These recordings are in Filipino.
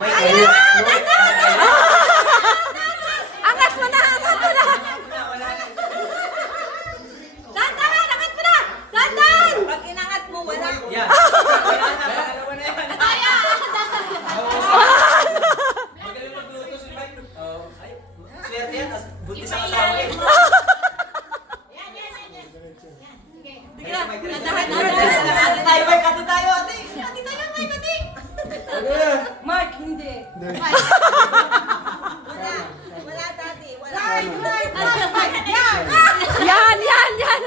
Angat mo na, angat mo na. Dandan, angat mo na. Dandan. Pag inangat mo, wala. Yan. Kaya. Magaling magluto si Mike. Ay, swerte yan. Buntis ang asawa eh. Sige lang. Dandan. Ate tayo, Mike. Ate tayo, ate. Ate tayo, Mike, ate. Mark, hindi. Wala, dati. Wala. Yan! Yan. Yan!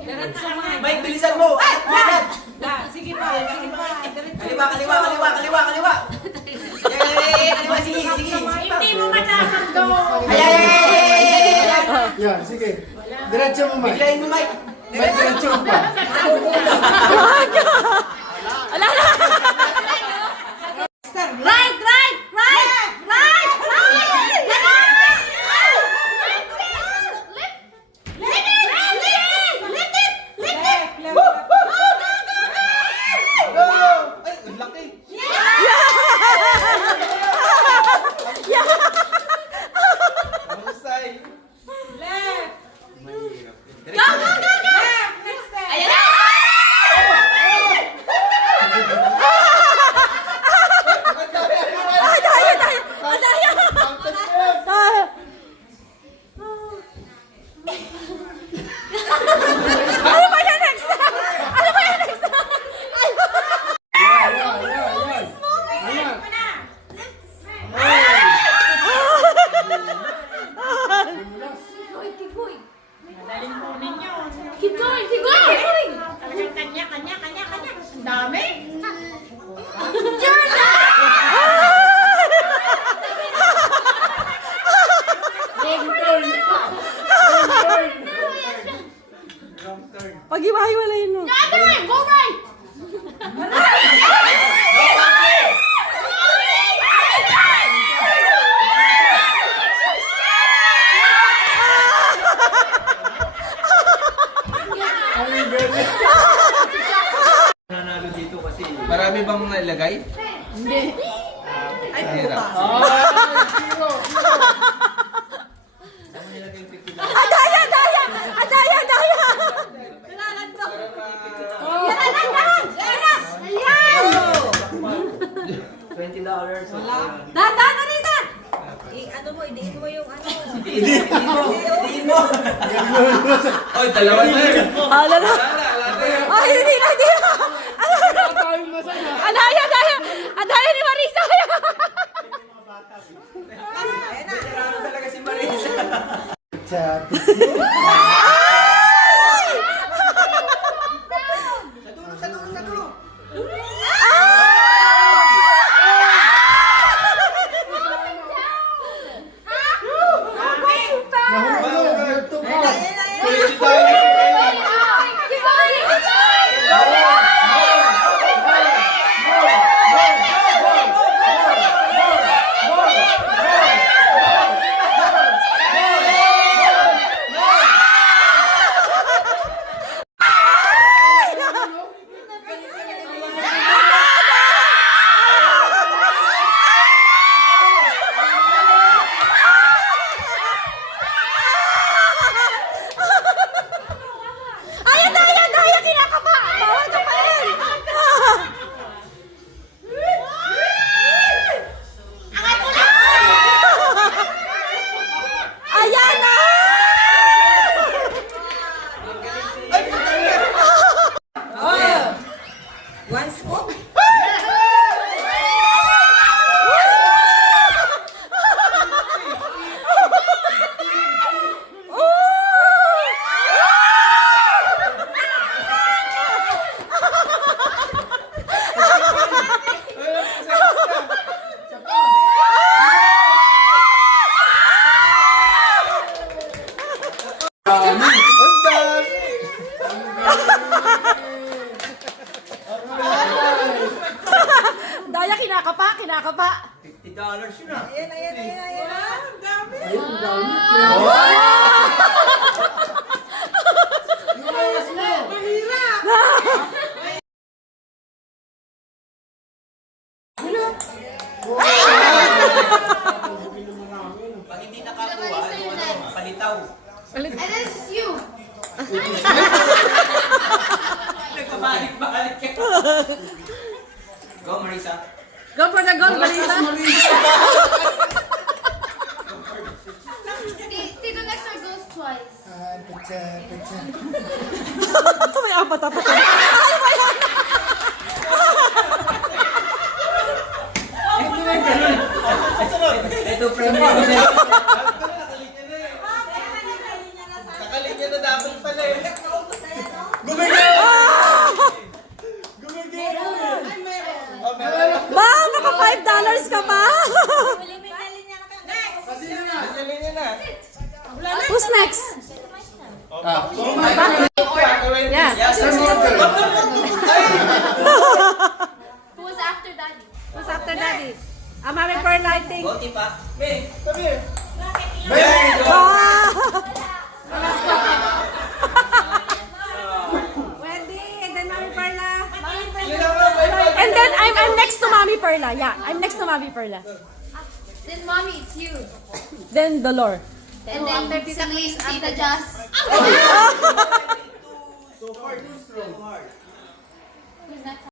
Diretso mo. Mike, bilisan mo. Yan! Sige pa, sige pa. Kaliwa. Kaliwa, sige. Hindi mo matasando. Yan, sige. Diretso mo, Mike. Biglayin mo, Mike. Mike, diretso mo pa. Wala na. Right. Go! Ay, ang laki. Mahusay. Left! Mahirap. Left! Next step! Ano ba yan next? Ayan. Madaling kunin yun. Keep going. Talagang kanya. Ang dami. Wrong turn. Pag-iwahiwalayin mo. Go right. Ang galing. Nanalo dito kasi. Marami bang nailagay? Ay, pira. Zero. Saan mo nilagay yung 50 Adaya. Kailangan ko. $20. Dahan, Marisa. Ano mo, idiin mo yung ano. Hindi mo. Oy, dalawa na yun. Hala na. Wala. Ay, hindi na. Wala tayong masaya. Adaya ni Marisa. Veterano talaga si Marisa. Chat. Sa dulo. Nahulog. Nagtubo. Go, Marisa. Go for the gold, Marisa. Tito Nestor goes twice. Pecha. May apat-apat. Ito, friend mo. Nakalinya na dapat pala eh. Ba, naka $5 ka pa. Nakalinya na. Who's next? Ah, Yeah. Who's after daddy? Who's after daddy? Mami Perla, I think. Go, Tipa. Sabi eh. Wendy, and then Mami Perla. Yun lang nga, bye-bye. And then I'm next to Mami Perla. Yeah, I'm next to Mami Perla. Then mommy, it's you. Then Dolor. And then Celine, Tita Jazz. So far, too strong. Who's next?